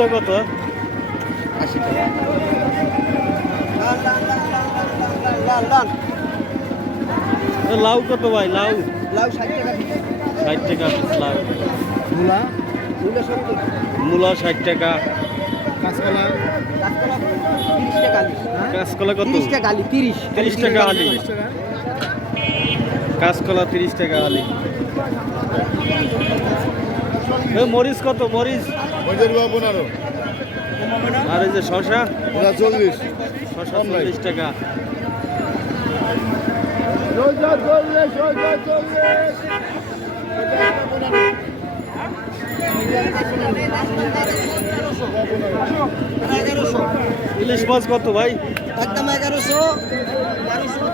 উচ্চতা কত? আশি টাকা লাউ কত ভাই লাউ? লাউ ষাট টাকা ষাট টাকা লাউ। মূলা? মূলা ষাট টাকা। কাঁচকলা? কাঁচকলা কত? তিরিশ টাকা আলি তিরিশ। তিরিশ টাকা আলি। কাঁচকলা তিরিশ টাকা আলি। মরিচ কত? মরিচ। পনেরো। আর এই যে শশা ওরা চল্লিশ। শশা চল্লিশ টাকা। এগারোশো ইলিশ মাছ কত ভাই? একদম এগারোশো। বারোশো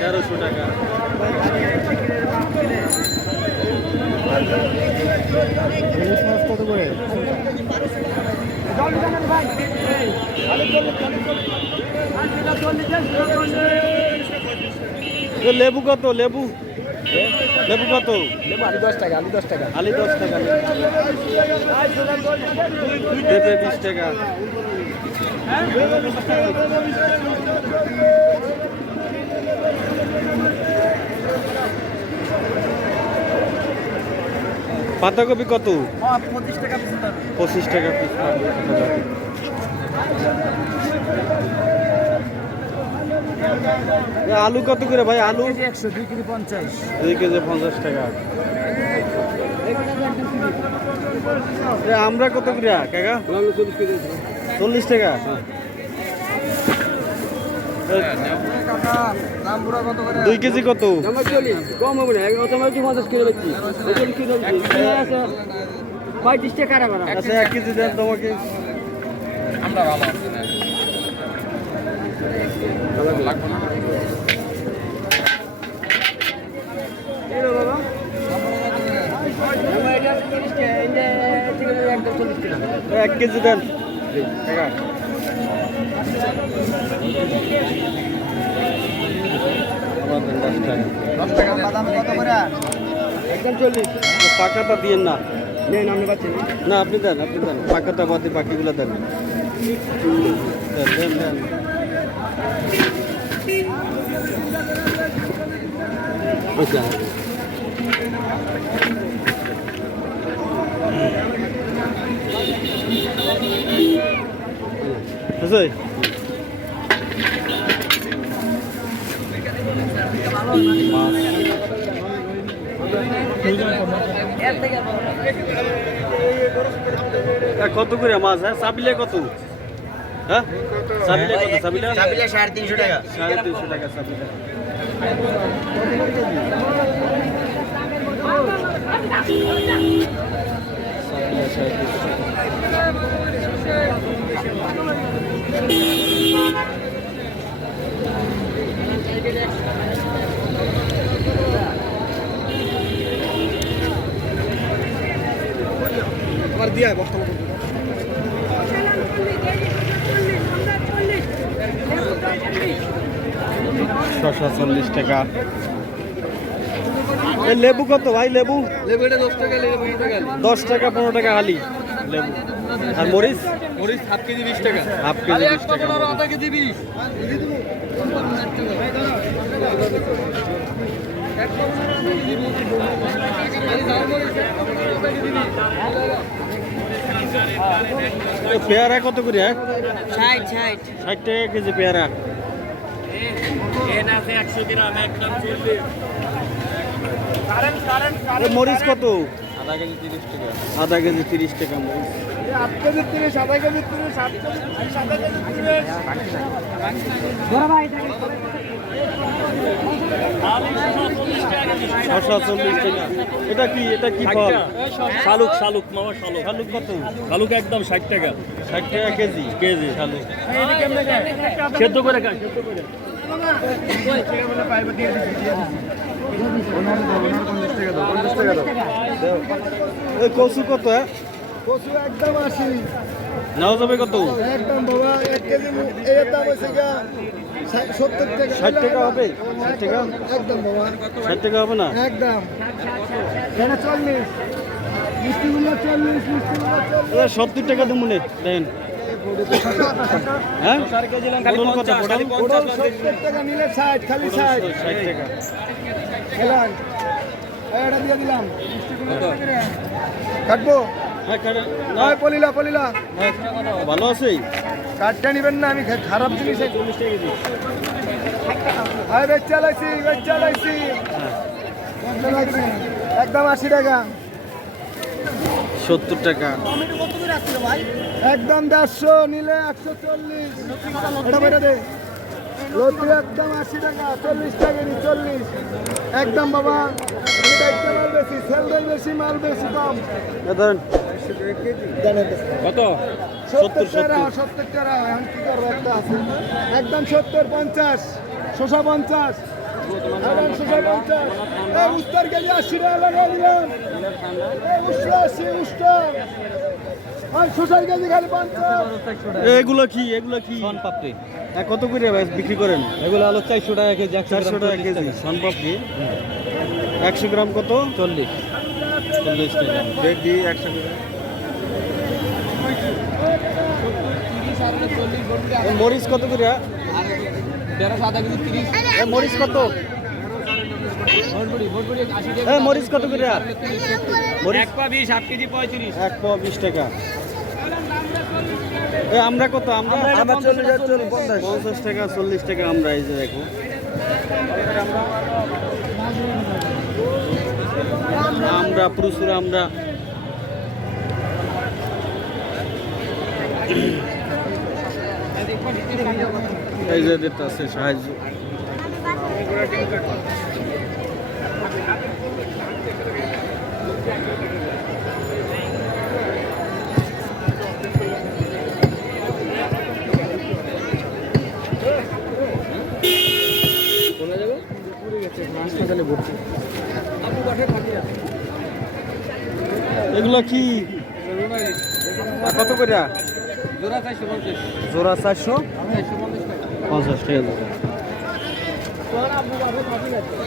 তেরোশো। কত করে লেবু কত? লেবু? লেবু কত? লেবু আলু দশ টাকা আলু দশ টাকা। আলি দশ টাকা পেঁপে বিশ টাকা। পাতাকপি কত? পঁচিশ টাকা পিস পঁচিশ টাকা পিস আলু কত করে ভাই আলু? একশো দুই কেজি পঞ্চাশ। দুই কেজি পঞ্চাশ টাকা। আমরা কত করে কাকা? চল্লিশ টাকা এ, দাম পুরো কত করে দুই কেজি কত? কম হবে না পঞ্চাশ কিলো বেচছি পঁয়ত্রিশ টাকা আচ্ছা এক কেজি দেন তোমাকে। আমার এক কেজি দেন। দশ পাকাটা দিয়েন না না আপনি দেন আপনি দেন পাকাটা বাদে বাকিগুলো দেন দেন আচ্ছা বুঝলি? কত করে মাছ হ্যাঁ? সাবিলে কত? হ্যাঁ? সাবিলে কত? চাপিলে সাড়ে তিনশো টাকা। সাড়ে তিনশো টাকা সাড়ে তিনশো টাকা। আমার দিয়া বর্তমান ছশো চল্লিশ টাকা। এ লেবু কত ভাই লেবু? লেবু দশ টাকা লেবু পনেরো টাকা দশ টাকা পনেরো টাকা হালি লেবু। আর মরিচ? মরিচ হাফ কেজি বিশ টাকা। হাফ কেজি বিশ টাকা আধা কেজি বিশ। পেয়ারা কত করে ষাট ষাট। ষাট টাকা কেজি পেয়ারা। মরিচ কত? আধা কেজি তিরিশ টাকা। আধা কেজি তিরিশ টাকা মরিচ। ছশো চল্লিশ টাকা। এটা কি এটা কি ফল? শালুক শালুক মামা শালুক। শালুক কত? শালুক একদম ষাট টাকা। ষাট টাকা কেজি? কেজি। শালুক। সেদ্ধ করে খায় সেদ্ধ করে। কচু কত হ্যাঁ? কচু একদম আশি। নেওয়া যাবে কত? একদম বাবা এক কেজি এর দাম ষাট- সত্তর টাকা ষাট টাকা হবে? ষাট টাকা? একদম বাবা। ষাট টাকা হবে না? একদম। এটা চল্লিশ। মিষ্টিগুলো চল্লিশ মিষ্টিগুলো সত্তর টাকা মনে দেন। হ্যাঁ? পটল কত পটল পটল সত্তর টাকা নিলে ষাট খালি ষাট। ষাট টাকা। খেলান এটা দিয়ে দিলাম। কাটবো? কাটা- না, নয় পলিলা পলিলা। হ্যাঁ, ভালো আছে? কাঠটা নিবেন না আমি খারাপ জিনিস কেজি। আরে বেচ চালাইছি বেচ চালাইছি। একদম আশি টাকা। সত্তর টাকা। একদম দেড়শো নিলে একশো চল্লিশ। লতি একদম আশি টাকা চল্লিশ টাকা নি চল্লিশ। একদম বাবা বেশি সেল বেশি মাল বেশি কম। ধরেন কত? সত্তর সত্তর, টাকা সত্তর। সত্তর টাকা এখন কি করব একটা আছে? একদম সত্তর পঞ্চাশ পঞ্চাশ একদম পঞ্চাশ। কেজি আশি টাকা লাগাই দিলাম। আশি এগুলো কি এগুলো কি? হ্যাঁ কত করে ভাই বিক্রি করেন? এগুলো হলো চারশো টাকা কেজি চারশো টাকা কেজি। সনপাপড়ি একশো গ্রাম কত? চল্লিশ। চল্লিশ টাকা। একশো গ্রাম। মরিচ কত করে? তেরোশো আধা কেজি তিরিশ মরিচ কত? মরিচ কত করে? মরিচ এক পা বিশ আট কেজি পঁয়ত্রিশ। এক পাওয়া বিশ টাকা। এ আমরা কত? আমরা আমরা চল্লিশ পঞ্চাশ। পঞ্চাশ টাকা চল্লিশ টাকা আমরা এই যে দেখো। আমরা প্রচুর আমরা এই যে দিতে আছে সাহায্য। এগুলো কি? কত করে? জোড়া চারশো পঞ্চাশ।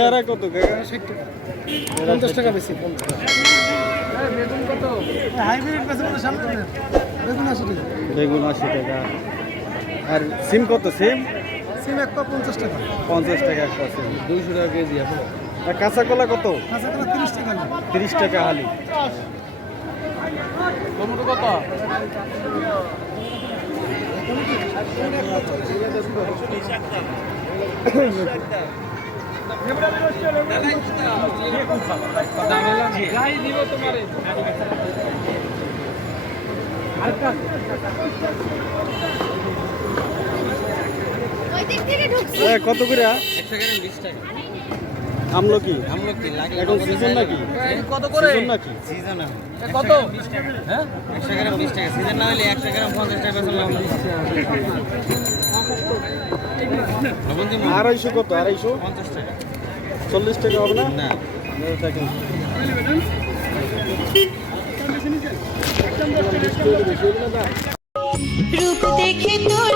এরা কত? পঞ্চাশ টাকা বেশি বেগুন কত? হাইব্রিড বেশি মানে সামনে দেখুন আশি টাকা। বেগুন আশি টাকা। আর সিম কত? সিম? সিম এক পা পঞ্চাশ টাকা। পঞ্চাশ টাকা একটা সিম। দুইশো টাকা কেজি এখন। আর কাঁচা কলা কত? কাঁচা কলা তিরিশ টাকা তিরিশ টাকা হালি। টমেটো কত? কত করে? একশো গ্রাম বিশ টাকা। আমলকি? আমলকি লাগলে এখন সিজন নাকি? কত সিজন নাকি? সিজন কত? হ্যাঁ? একশো গ্রাম বিশ টাকা। সিজন না হলে একশো গ্রাম পঞ্চাশ টাকা বেচলাম লবণ দিব আড়াইশো কত? আড়াইশো? পঞ্চাশ টাকা। চল্লিশ টাকা হবে না? না। রূপ দেখে তোর